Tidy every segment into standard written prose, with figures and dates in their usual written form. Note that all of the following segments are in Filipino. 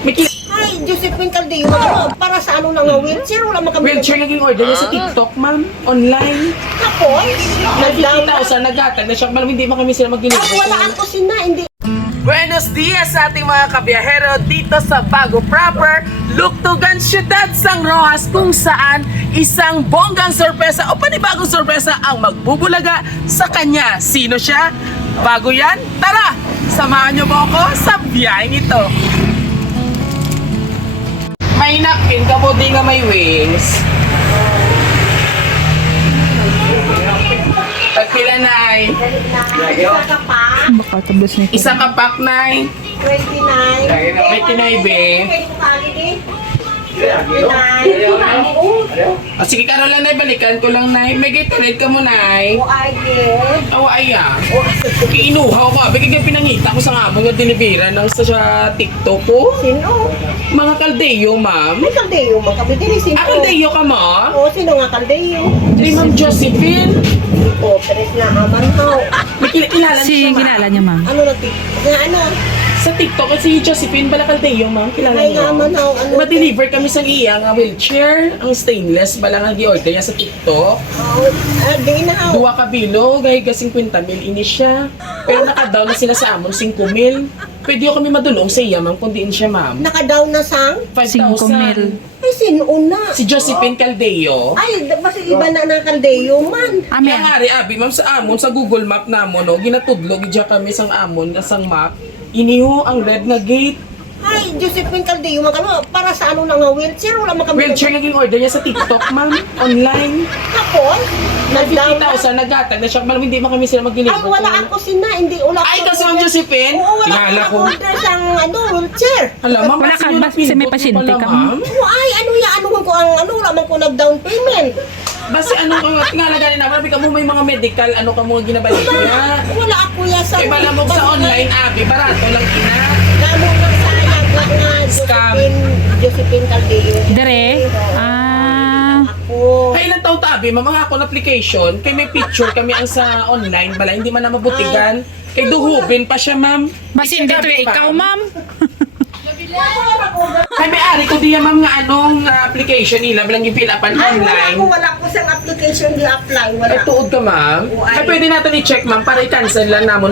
Ay, Josephine Caldeo, ano, para sa ano lang nga wheelchair? Wala man kami. Wheelchair naging order niya sa TikTok, ma'am. Online. Tapos, nagdama. 50,000 naghatag na siya. Malam hindi man kami sila Ay, mag-deliver. wala ako sina, hindi. Buenos dias sa ating mga kabiyahero dito sa Bago Proper, Luktugan, Ciudad San Rojas, kung saan isang bonggang sorpresa o panibagong sorpresa ang magbubulaga sa kanya. Sino siya? Bago yan? Tara! Samahan niyo mo ako sa biyaheng ito. May napkin ka po di nga may wings. Pagpila, Nay? Isa ka pa, Makatablos na ito. Isa ka pack, Nay. 29. 29, be. O sige, Karol lang, Nay. Balikan ko lang, Nay. May Gatorade ka mo, Nay. Awa, aya. Kiinuhaw ko. Bigay pinangita ko sa nga mga dinibira ng sa TikTok ko. Sino? Mga Caldeo, ma'am. May Caldeo man kami din. Sino? Caldeo ka, mo? Oo, sino nga Caldeo? Di, Ma'am Josephine. Oo, Teres na aman ho. May kilala Si siya, ma'am. kilala niya, ma'am. Ano na ano? Sa TikTok, si Josephine Bala Caldeo, ma'am. Kilala Ay niyo. nga man ho. Ano? Ma-deliver kami sa iya nga wheelchair. Ang stainless, bala nga gi-order niya sa TikTok. Di na ho. Duwa ka bilo, gaya ka 50 mil ini siya. Pero naka-down na sila sa amon 5 mil. Pwede ko kami madulong sa iya, ma'am, kung diin siya, ma'am. Naka-down na sang? 5 mil. 5,000. Ay, sino na? Si Josephine Caldeo. Ay, basta iba na ng Caldeo man. Kaya Amen. nga rin, abi, ma'am, sa amon, sa Google Map namon, no, ginatudlog dyan kami sang amon, sang map. Iniho ang red na gate. Ay, Josephine Caldeo man kami. Para sa ano na nga wheelchair? Wala man kami. Wheelchair naging order niya sa TikTok, ma'am. Online. Tapos, nagdama. 50,000 naghatag na siya. Malam hindi man kami sila mag-deliver. Ay, wala ako sina. Hindi, wala Ay, ako. kasi Ma'am Josephine, Oo, wala kilala ako. ko. Order sang ano, wheelchair. Alam, ma'am, Wala kasi ka yun ba? ang Kasi may pinindot pasyente pala, ka, ma'am. Oo, ay, ano ya, ano man ko ang, ano, wala man ko nag-down payment. Basta ano, tingala ganin naman, ka mo may mga medical, ano ka mo ginabalik niya. Wala ako ya sa... Kaya pala mo sa online, abi, barato lang ina. Namo na sayang lang nga, Scam. Josephine Caldeo. Dere? Ah. Ako. Kaya ilang taon tabi, mga akong application, kay may picture kami ang sa online, bala, hindi man na mabutigan. Kay duhubin pa siya, ma'am. Basi hindi to ikaw, ma'am. Kay may ari ko diya, ma'am, nga anong application nila, balang yung fill upan Ay, online. wala ko sa application di-apply. Wala. Ay, tuod ka, ma'am. Ay, pwede natin i-check, ma'am, para i-cancel lang namon.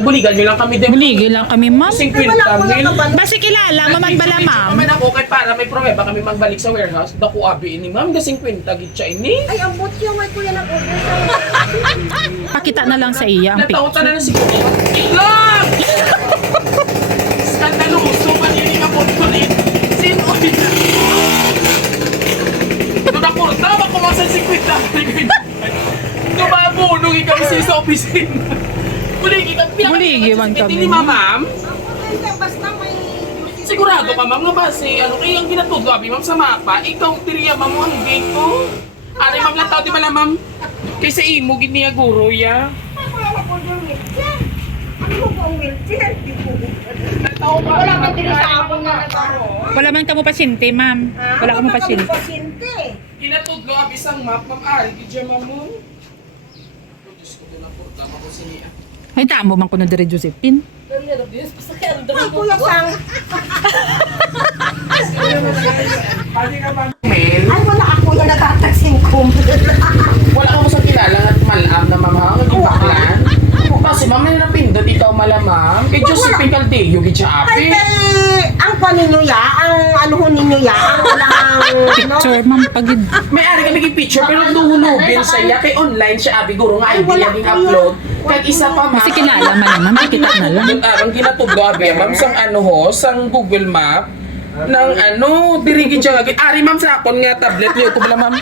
Buligan nyo lang kami din. Buligil lang kami, ma'am. 50 Wala ko mil. lang naman. Basi kilala, maman bala, ma'am. Kami na ako, kay para may pruweba kami magbalik sa warehouse. Daku abi ini, ma'am, ga 50 gitsa ini. Ay, ambot yung may kuya na order sa... Pakita na lang sa iya ang Natautan na picture. na siguro. Lang! Skandaloso man yun yung apotolin. Sino? Doon ako, tama ko mga sa 50. Tumabunong ikaw sa opisina. Buligi ka. Buligi man kami. Hindi, ma'am. Basta may... Sigurado ka, ma'am, nga ba si, ano, kaya ang ginatudlo, abi, ma'am, sa mapa, ikaw, tiriya, ma'am, ang gate ko. Ano, ma'am, lang tao, di ba lang, ma'am? Kaysa imo, giniya, guro, ya. Wala ko yung wheelchair. Ano mo ba ang wheelchair? Di ko. Tao ba? Wala man din sa ako na nagkaro. Wala man ka mo pasyente, ma'am. Wala ka mo pasyente. Pasyente. Ginatudlo, abi, sang map, ma'am, ari, gidya, ma'am, mo. Diyos ko, doon ako, tama ko siniya. Ay, tamo man ko na dire, Josephine. Ay, kuya sang. Men, Ay, wala ako yung natataksing kum. wala ka mo sa kilala at malam na mama, naging baklan. Kasi ma'am, may napindot ikaw malamang. Kay Josephine Caldeo, gidya, Ay, abi. ang pa ninyo ya, ang ano ho ninyo ya, ang walang... Picture, ma'am, pagid. May ari ka naging picture pero duhulubin sa iya kay online siya abi guro nga Ay, idea wala naging ko upload kag isa pa ma'am. Kasi kilala man, ma'am. Pakita na lang. Ang ginatudlo abi ma'am sang ano ho sang Google Map ng ano dirigi siya agad ari ma'am sa akon nga tablet niyo ko bala ma'am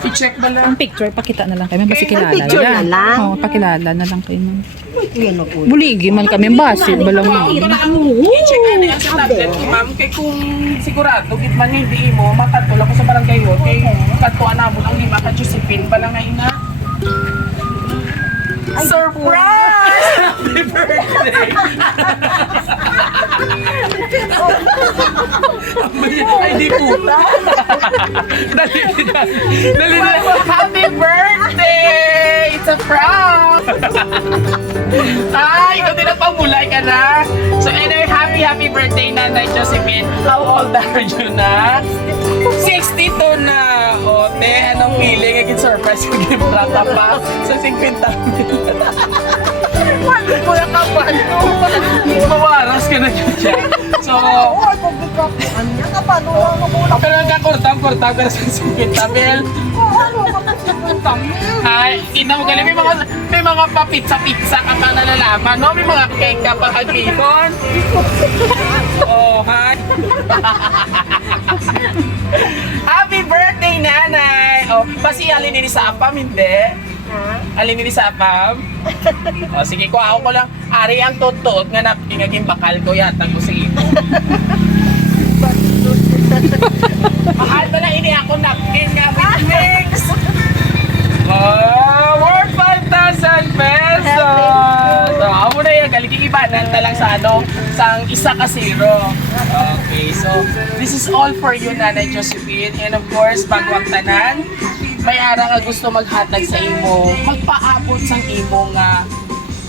i-check bala. Ang picture, pakita na lang kayo, ma'am. Basi Okay, kilala. picture na lang. Oo, pakilala na lang kayo, ma'am. Ay, kuya na kuya. Buligi man kami, basi. Balang Ma'am, ma'am. ko na ang i-check ani ang sa tablet ko ma'am kay kung sigurado gid man hindi mo makatulak ko sa barangay ho kay katuan namon ang lima ka Josephine bala nga ina. Surprise! Happy birthday! Ay, di puta! Dali, dali, dali. Happy birthday! It's a prank! Ay, ikaw din ang pamulay ka na. So anyway, happy happy birthday, Nanay Josephine. How old are you na? 62 na. O, te, anong feeling? Naging surprise ko gift wrap ka pa sa 50 mil. Wala ko yung kapal ko. Mawaras ka na dyan. So, Ay, pagkakakuan niya, kapano lang ako lang. pero nagkakurtang-kurtang ka na sa 50 mil. Ano, kapag Ay, kita mo galing, may mga pa-pizza-pizza ka pa nalalaman, no? May mga cake ka pa kagihon. Oh, hi. Happy birthday, Nanay! Oh, pasi alin ni sa apam, hindi? Alin ni sa apam? Oh, sige, kuha ko lang. Ari ang tutot nga napingaging bakal ko yata ko sa ito. Mahal ba na ini ako napkin nga with mix? Oh, worth 5,000 pesos! So, ako na yan, galing ibanan na lang sa ano, sa isa ka zero. Okay, so, this is all for you, Nanay Josephine. And of course, bago ang tanan, may ara nga gusto maghatag sa imo, magpaabot sang imo nga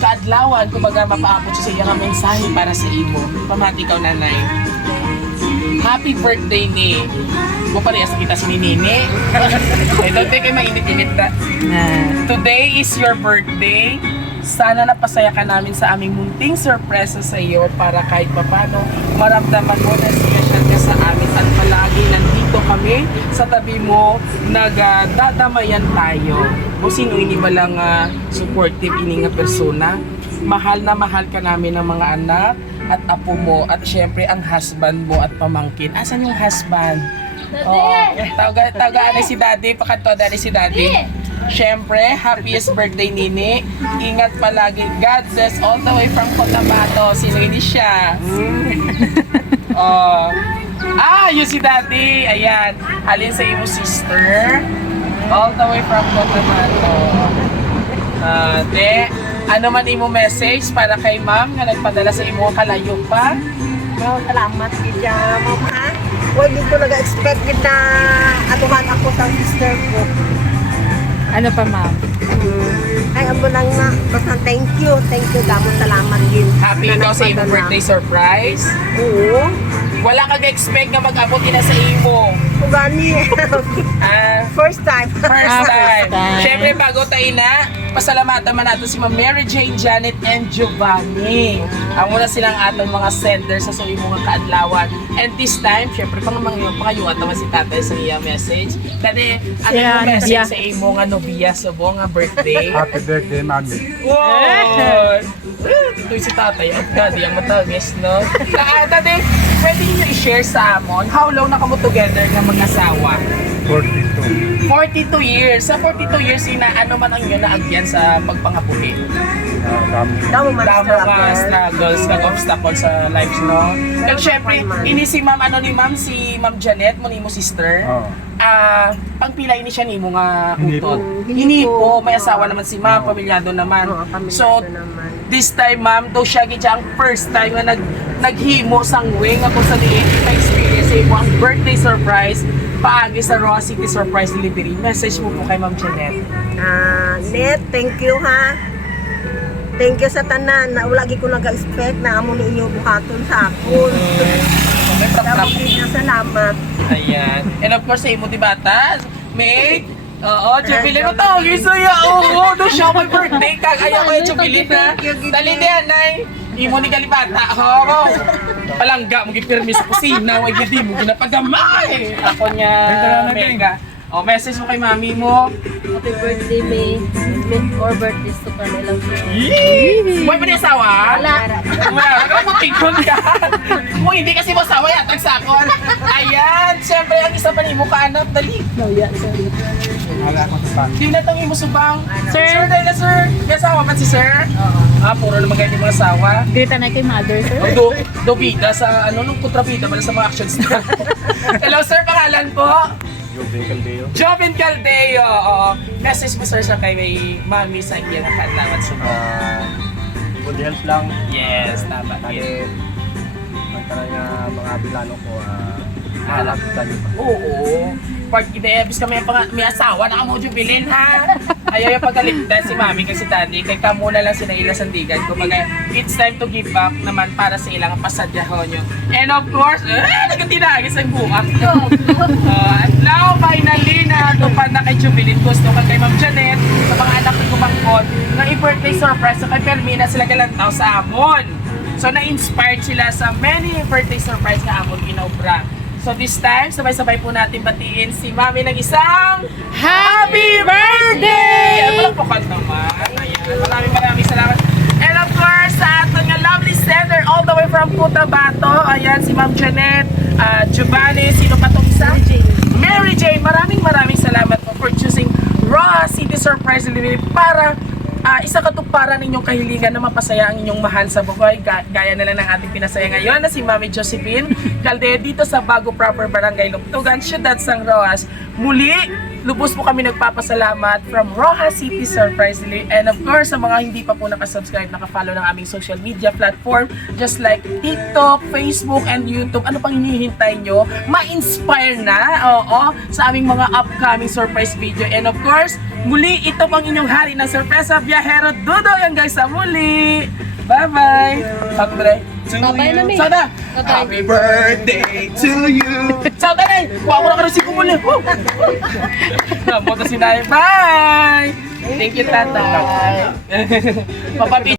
kaadlawan, kumbaga mapaabot siya sa iya nga mensahe para sa imo. Pamati ikaw, Nanay. Happy birthday ni. Mo parehas kita si Nini. I don't think ay mainit-init na. Today is your birthday. Sana napasaya ka namin sa aming munting sorpresa sa iyo para kahit papano maramdaman mo na special ka sa amin at palagi nandito kami sa tabi mo nagdadamayan tayo. O sino ini ba lang supportive ini nga persona? Mahal na mahal ka namin ng mga anak at apo mo at syempre ang husband mo at pamangkin. Asan yung husband? Oo. Taga si Daddy, pakanto Daddy si Daddy. Syempre, happiest birthday Nini. Ingat palagi. God bless all the way from Cotabato. Sino ini siya? Oh. Yun si Daddy. Ayan. Halin sa imo sister. All the way from Cotabato. Te, ano man imo message para kay ma'am nga nagpadala sa imo kalayo pa? Well, salamat kita, ma'am, ha? Well, di ko nag-expect kita atuhan ako sa sister ko. Ano pa, ma'am? Ay, amo lang na. Basta thank you. Thank you, gamon salamat din. Happy ikaw sa imo nagpadala. birthday surprise? Oo. Wala kag-expect nga mag-abot ina sa imo. Ugani. First time. First time. time. Siyempre, bago tayo na, pasalamatan man natin si Ma'am Mary Jane, Janet, and Giovanni. Ang muna silang atong mga senders sa suwi mga kaadlawan. And this time, siyempre, pangayuat naman si tatay sa iya message. Dati, ano yung message sa imo nga Nobia sa buong nga birthday? Happy birthday, Mami. Wow! Ito si tatay at daddy ang matagis, no? Dati, pwede niyo i-share sa amon, how long na kamo together nga mag-asawa? 42. 42 years. Sa 42 years, ano man ang yun na agyan sa pagpangabuhi? Dami. Damo man Damo ka struggles, kag-obstacles sa lives, no? Kag syempre, ini si ma'am, si Ma'am Janet, mo ni mo sister. Oo. Pagpila ini siya ni mo nga Hinipo. utod. Hinipo, may asawa naman si ma'am, pamilyado naman. Oo, pamilyado So, naman. this time, ma'am, daw siya gidya ang first time nga naghimo sang wing ako sa liit na experience sa imo ang birthday surprise paagi sa Roa City Surprise Delivery. Message mo po kay Ma'am Janet. Net, thank you, ha. Thank you sa tanan na wala ko nag-expect na amo ninyo buhaton sa akon. Damo din salamat. Ayan. And of course, sa imo di bata, May, oo, Jubilin mo tawag iso ya. Oo, do siya may birthday kag ayaw ko yung Jubilin na. Dali diyan, Nay. Imo ni Kalibata. Oo. Palangga mo gipirmi sa kusina, way gidi mo ginapagamay. Ako niya, Mega. O, message mo kay mami mo. Happy birthday, May. Mint or birthday to Carmela. Yee! Boy pa ni asawa? Wala. Wala, nakamutikon ka. Kung hindi kasi mo asawa, yatag sa akon. Ayan, syempre, ang isa pa ni mo ka-anak, dali. Wala akong tapan. Di na itong imo subang. Sir, dahil na sir. May asawa pa si sir? Oo. Puro naman ganyan yung mga asawa. Grita na kay mother, sir. Do bida sa, nung kontrabida, bala sa mga action star. Hello sir, pangalan po? Jobin Caldeo. Joven Caldeo. Oo. Message mo sir sa kay may mami sa iya na katawad sa mo. Good health lang. Yes, tama. Kasi, magkaroon nga mga bilano ko, malapit tayo pa. Oo. support kita. Bis kami may asawa na mo jubilin ha. Ayaw yung pagkaligtan si mami kasi daddy. Kay kamuna lang sina ila sandigan. Kumbaga, it's time to give back naman para sa ilang pasadyahon nyo. And of course, nagatinagis ang bumak. At now, finally, natupad na kay Jubilin. Gusto ka kay Ma'am Janet, sa mga anak ni Kumangkot, na i-birthday surprise sa kay Permina sila galantaw sa Amon. So, na-inspired sila sa many birthday surprise na Amon ginobra. So, this time, sabay-sabay po natin batiin si Mami ng isang Happy Birthday! Ano lang po ka naman? Ayan, maraming salamat. And of course, sa ating nga lovely sender all the way from Cotabato, ayan, si Ma'am Janet, Giovanni, sino pa itong isa? Mary Jane, maraming salamat po for choosing Roa City Surprise Delivery para isa katuparan ninyong kahilingan na mapasaya ang inyong mahal sa buhay. Gaya na lang ng ating pinasaya ngayon na si Mami Josephine Caldea dito sa Bago Proper Barangay Luktugan, Ciudad San Rojas. Muli, lubos po kami nagpapasalamat from Rojas City Surprise Delivery. And of course, sa mga hindi pa po nakasubscribe, nakafollow ng aming social media platform just like TikTok, Facebook, and YouTube. Ano pang hinihintay nyo? Ma-inspire na, oo, sa aming mga upcoming surprise video. And of course, muli, ito pang inyong hari ng sorpresa, Biyahero Dudo. Yan guys, sa muli. Bye-bye. Happy birthday to Bye-bye, you. Mami. Sada. Bye-bye. Happy birthday to you. Sada na. Kuha ko na ka rin si Kumuli. Namunta si Nay. Bye. Thank you, Tata. Papapi.